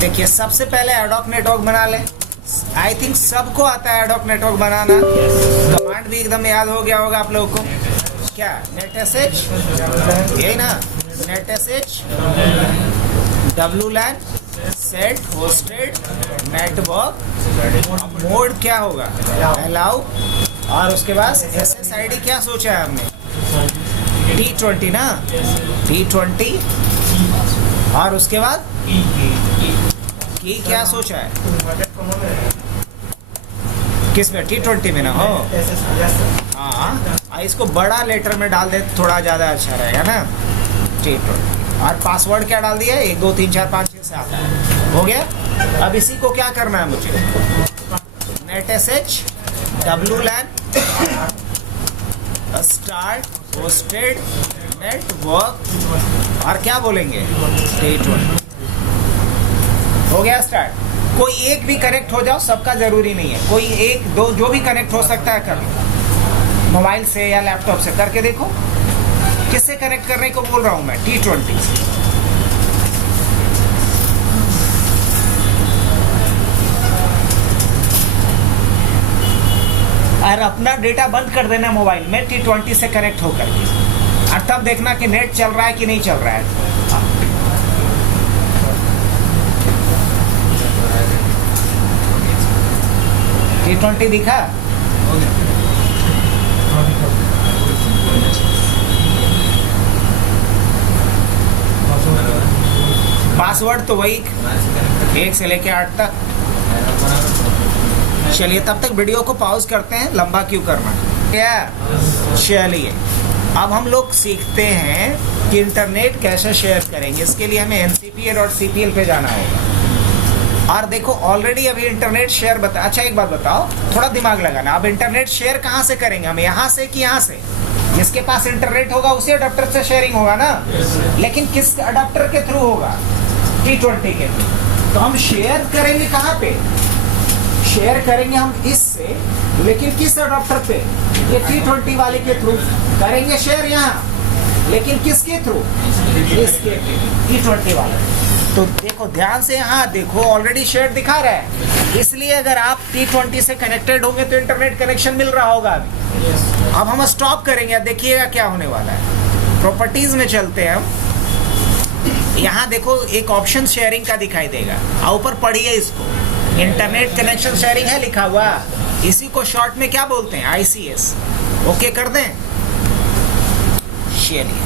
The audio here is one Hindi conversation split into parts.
देखिए सबसे पहले एडॉक नेटवर्क बना लें। आई थिंक सबको आता है एडॉक नेटवर्क बनाना। कमांड भी एकदम याद हो गया होगा आप लोगों को। क्या नेट एस एच, यही ना, net S H WLAN set hosted network. Mode क्या होगा, अलाउ। और उसके बाद SSID क्या सोचा है हमने, T20 ना, T20। और उसके बाद की क्या सोचा है, किस में, T20 में ना हो। हाँ, इसको बड़ा लेटर में डाल दे थोड़ा ज़्यादा अच्छा रहेगा ना, T20। और पासवर्ड क्या डाल दिया, 1 2 3 4 5 6 से आता है, हो गया। अब इसी को क्या करना है मुझे, net SH WLAN start hosted network और क्या बोलेंगे, T20। हो गया स्टार्ट। कोई एक भी कनेक्ट हो जाओ, सबका जरूरी नहीं है, कोई एक दो जो भी कनेक्ट हो सकता है कर लो, मोबाइल से या लैपटॉप से करके देखो। किससे कनेक्ट करने को बोल रहा हूं मैं, T20 से। और अपना डेटा बंद कर देना मोबाइल में T20 से कनेक्ट होकर के, और तब देखना कि नेट चल रहा है कि नहीं चल रहा है। T20 दिखा, पासवर्ड तो वही 1 से लेके 8 तक। चलिए तब तक वीडियो को पॉज करते हैं, लंबा क्यों करना, क्या। चलिए अब हम लोग सीखते हैं कि इंटरनेट कैसे शेयर करेंगे। इसके लिए हमें ncpa.cpl पे जाना होगा। और देखो ऑलरेडी अभी इंटरनेट शेयर बता, अच्छा एक बात बताओ, थोड़ा दिमाग लगाना। अब इंटरनेट शेयर कहाँ से करेंगे हम, यहाँ से कि यहाँ से। जिसके पास इंटरनेट होगा उसी अडाप्टर से शेयरिंग होगा ना, लेकिन किस अडाप्टर के थ्रू होगा, T20 के थ्रू। तो हम शेयर करेंगे कहाँ पे, शेयर करेंगे हम इससे, लेकिन किस अडाप्टर पे, ये T20 वाले के थ्रू करेंगे शेयर यहाँ, लेकिन किसके थ्रू, इसके T20 वाले। तो देखो ध्यान से, यहाँ देखो ऑलरेडी शेयर दिखा रहा है, इसलिए अगर आप T20 से कनेक्टेड होंगे तो इंटरनेट कनेक्शन मिल रहा होगा अभी। अब हम स्टॉप करेंगे, देखिएगा क्या होने वाला है। प्रॉपर्टीज में चलते हैं हम। यहाँ देखो एक ऑप्शन शेयरिंग का दिखाई देगा, ऊपर पढ़िए इसको, इंटरनेट कनेक्शन शेयरिंग है लिखा हुआ। इसी को शॉर्ट में क्या बोलते हैं, ICS। ओके कर दें, चलिए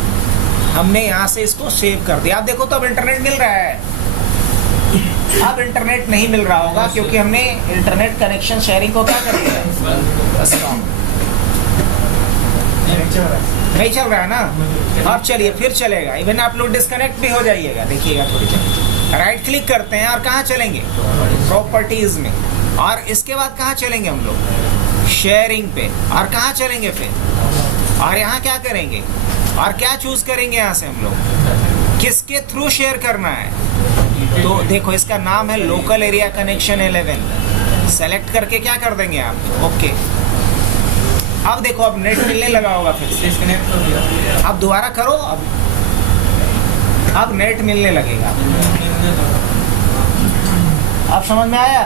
हमने यहाँ से इसको सेव कर दिया। आप देखो तो अब इंटरनेट मिल रहा है। अब इंटरनेट नहीं मिल रहा होगा क्योंकि हमने इंटरनेट कनेक्शन शेयरिंग को क्या कर दिया, नहीं चल रहा है ना। अब चलिए फिर चलेगा, इवन आप लोग डिस्कनेक्ट भी हो जाइएगा, देखिएगा थोड़ी देर। राइट क्लिक करते हैं और कहाँ चलेंगे, प्रॉपर्टीज में। और इसके बाद कहाँ चलेंगे हम लोग, शेयरिंग पे। और कहाँ चलेंगे फिर, और यहाँ क्या करेंगे, और क्या चूज करेंगे यहाँ से हम लोग, किसके थ्रू शेयर करना है। तो देखो इसका नाम है लोकल एरिया कनेक्शन 11। सेलेक्ट करके क्या कर देंगे आप, ओके। अब देखो अब नेट मिलने लगा होगा, फिर डिस्कनेक्ट हो गया। अब दोबारा करो, अब नेट मिलने लगेगा। अब समझ में आया।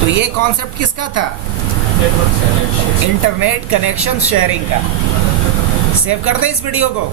तो ये कॉन्सेप्ट किसका था, इंटरनेट कनेक्शन शेयरिंग का। सेव कर दे इस वीडियो को।